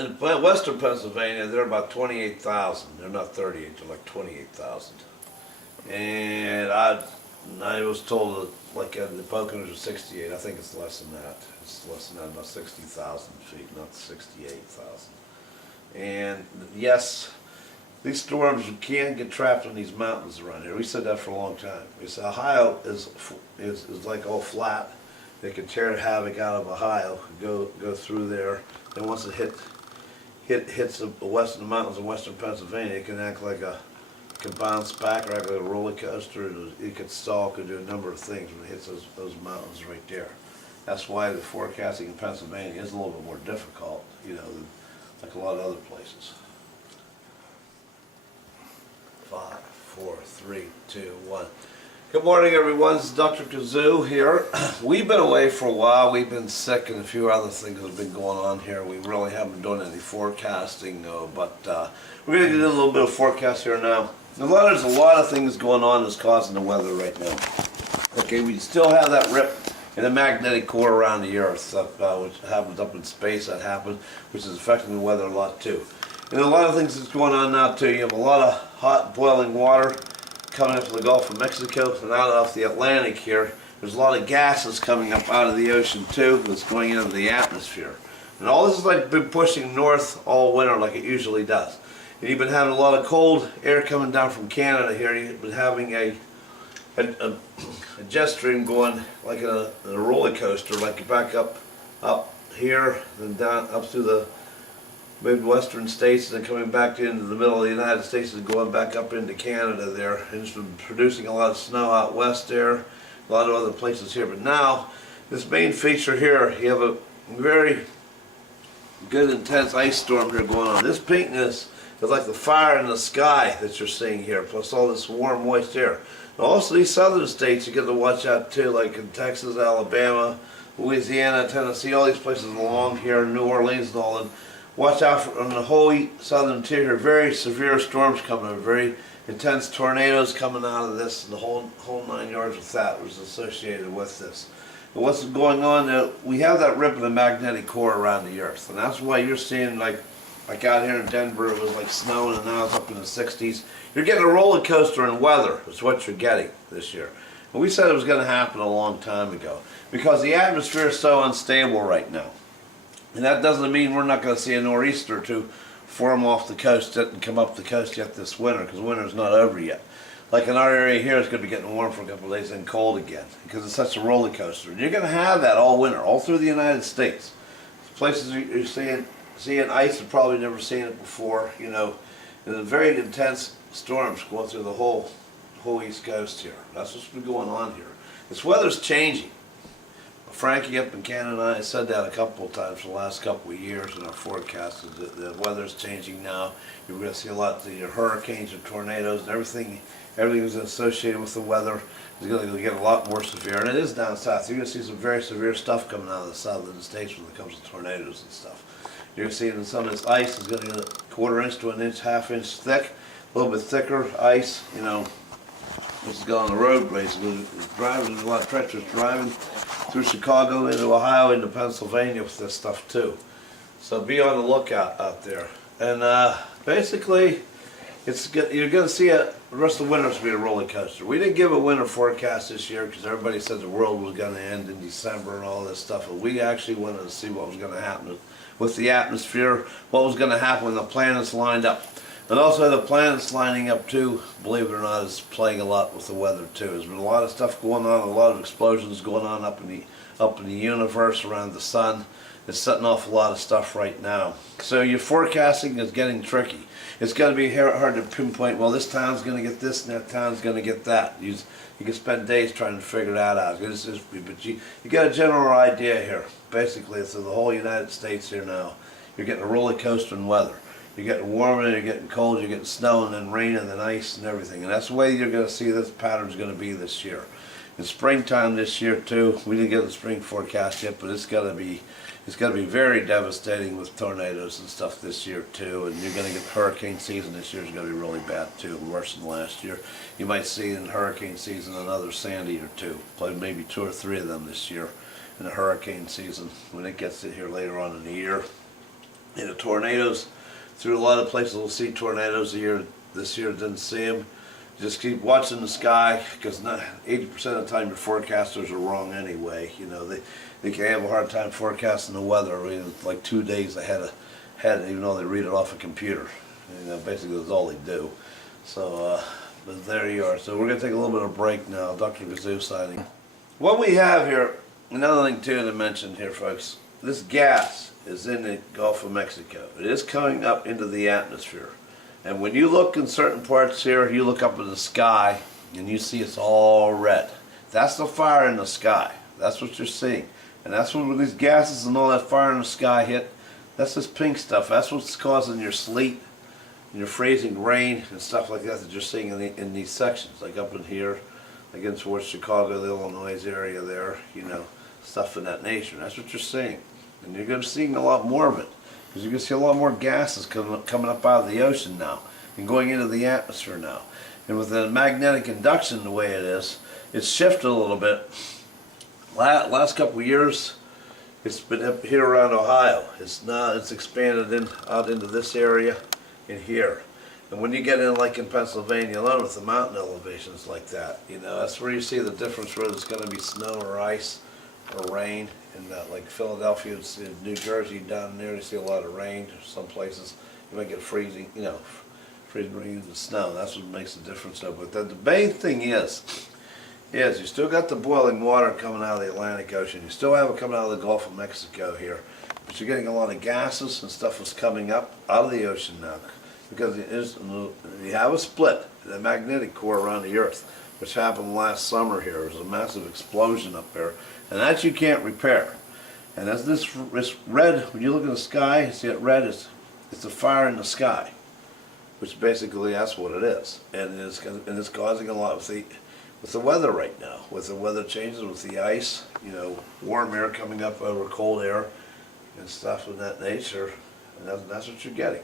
In western Pennsylvania, they're about 28,000. They're not 38, they're like 28,000. And I was told that like the Poconos are 68. I think it's less than that. It's less than that, about 60,000 feet, not 68,000. And yes, these storms can get trapped in these mountains around here. We said that for a long time. We said Ohio is like all flat. They can tear havoc out of Ohio, go through there. And once it hits the western mountains of western Pennsylvania, it can act like it can bounce back or act like a roller coaster. It could stall, could do a number of things when it hits those mountains right there. That's why the forecasting in Pennsylvania is a little bit more difficult, than like a lot of other places. 5, 4, 3, 2, 1. Good morning, everyone. This is Dr. Kazoo here. We've been away for a while. We've been sick and a few other things have been going on here. We really haven't done any forecasting, but we're going to get a little bit of forecast here now. There's a lot of things going on that's causing the weather right now. Okay, we still have that rip in the magnetic core around the Earth, which happens up in space. That happens, which is affecting the weather a lot too. And a lot of things that's going on now too. You have a lot of hot boiling water coming up from the Gulf of Mexico and out off the Atlantic here. There's a lot of gases coming up out of the ocean too that's going into the atmosphere. And all this has been pushing north all winter like it usually does. And you've been having a lot of cold air coming down from Canada here. You've been having a jet stream going like in a roller coaster, like back up here, then down up through the Midwestern states, and then coming back into the middle of the United States and going back up into Canada there. And it's been producing a lot of snow out west there, a lot of other places here. But now, this main feature here, you have a very good intense ice storm here going on. This pinkness is like the fire in the sky that you're seeing here, plus all this warm, moist air. And also these southern states you get to watch out too, like in Texas, Alabama, Louisiana, Tennessee, all these places along here, New Orleans and all that. Watch out for the whole southern interior. Very severe storms coming, very intense tornadoes coming out of this, and the whole 9 yards with that was associated with this. And what's going on? We have that rip in the magnetic core around the Earth, and that's why you're seeing like out here in Denver, it was like snowing, and now it's up in the 60s. You're getting a roller coaster in weather. Is what you're getting this year. And we said it was going to happen a long time ago because the atmosphere is so unstable right now. And that doesn't mean we're not going to see a nor'easter to form off the coast and come up the coast yet this winter, because winter's not over yet. Like in our area here, it's going to be getting warm for a couple of days and cold again, because it's such a roller coaster. And you're going to have that all winter, all through the United States. Places you're seeing ice, you've probably never seen it before, and very intense storms going through the whole East Coast here. That's what's been going on here. This weather's changing. Frankie up in Canada, I said that a couple of times for the last couple of years in our forecast. The weather's changing now. You're going to see a lot of your hurricanes and tornadoes and everything is associated with the weather is going to get a lot more severe. And it is down south. You're going to see some very severe stuff coming out of the southern states when it comes to tornadoes and stuff. You're seeing some of this ice is going to get a quarter-inch to an inch, half-inch thick, a little bit thicker ice, This is going on the roadways. There's a lot of treacherous driving through Chicago into Ohio into Pennsylvania with this stuff too. So be on the lookout out there. And basically, you're going to see the rest of the winter's be a roller coaster. We didn't give a winter forecast this year because everybody said the world was going to end in December and all this stuff. But we actually wanted to see what was going to happen with the atmosphere, what was going to happen when the planets lined up. And also the planets lining up too, believe it or not, is playing a lot with the weather too. There's been a lot of stuff going on, a lot of explosions going on up in the universe around the sun. It's setting off a lot of stuff right now. So your forecasting is getting tricky. It's going to be hard to pinpoint, well, this town's going to get this and that town's going to get that. You can spend days trying to figure that out. But you get a general idea here. Basically, it's the whole United States here now. You're getting a roller coaster in weather. You're getting warmer, you're getting cold, you're getting snow, and then rain, and then ice, and everything. And that's the way you're going to see this pattern's going to be this year. In springtime this year too, we didn't get the spring forecast yet, but it's going to be very devastating with tornadoes and stuff this year too. And you're going to get hurricane season this year is going to be really bad too, worse than last year. You might see in hurricane season another Sandy or two, probably maybe 2 or 3 of them this year in the hurricane season when it gets in here later on in the year. You know, tornadoes, through a lot of places we'll see tornadoes this year didn't see them. Just keep watching the sky, because 80% of the time your forecasters are wrong anyway. You know, they can have a hard time forecasting the weather. I mean, like 2 days ahead, even though they read it off a computer. You know, basically that's all they do. So, but there you are. So we're going to take a little bit of break now. Dr. Kazoo signing. What we have here, another thing too to mention here, folks, this gas is in the Gulf of Mexico. It is coming up into the atmosphere. And when you look in certain parts here, you look up in the sky and you see it's all red. That's the fire in the sky. That's what you're seeing. And that's when these gases and all that fire in the sky hit. That's this pink stuff. That's what's causing your sleet and your freezing rain and stuff like that you're seeing in these sections, like up in here, like in towards Chicago, the Illinois area there, you know, stuff of that nature. That's what you're seeing. And you're going to see a lot more of it. Because you're going to see a lot more gases coming up out of the ocean now and going into the atmosphere now. And with the magnetic induction the way it is, it's shifted a little bit. Last couple of years, it's been up here around Ohio. It's expanded out into this area in here. And when you get in, like in Pennsylvania alone, with the mountain elevations like that, you know, that's where you see the difference, whether it's going to be snow or ice or rain. And like Philadelphia, New Jersey, down there, you see a lot of rain. Some places you might get freezing, you know, freezing rain and snow. That's what makes the difference. But the main thing is you still got the boiling water coming out of the Atlantic Ocean. You still have it coming out of the Gulf of Mexico here. But you're getting a lot of gases and stuff that's coming up out of the ocean now. Because you have a split in the magnetic core around the Earth, which happened last summer here. There was a massive explosion up there. And that you can't repair. And as this red, when you look in the sky, you see it red, it's a fire in the sky. Which basically that's what it is. And it's causing a lot with the weather right now. With the weather changes, with the ice, you know, warm air coming up over cold air and stuff of that nature. And that's what you're getting.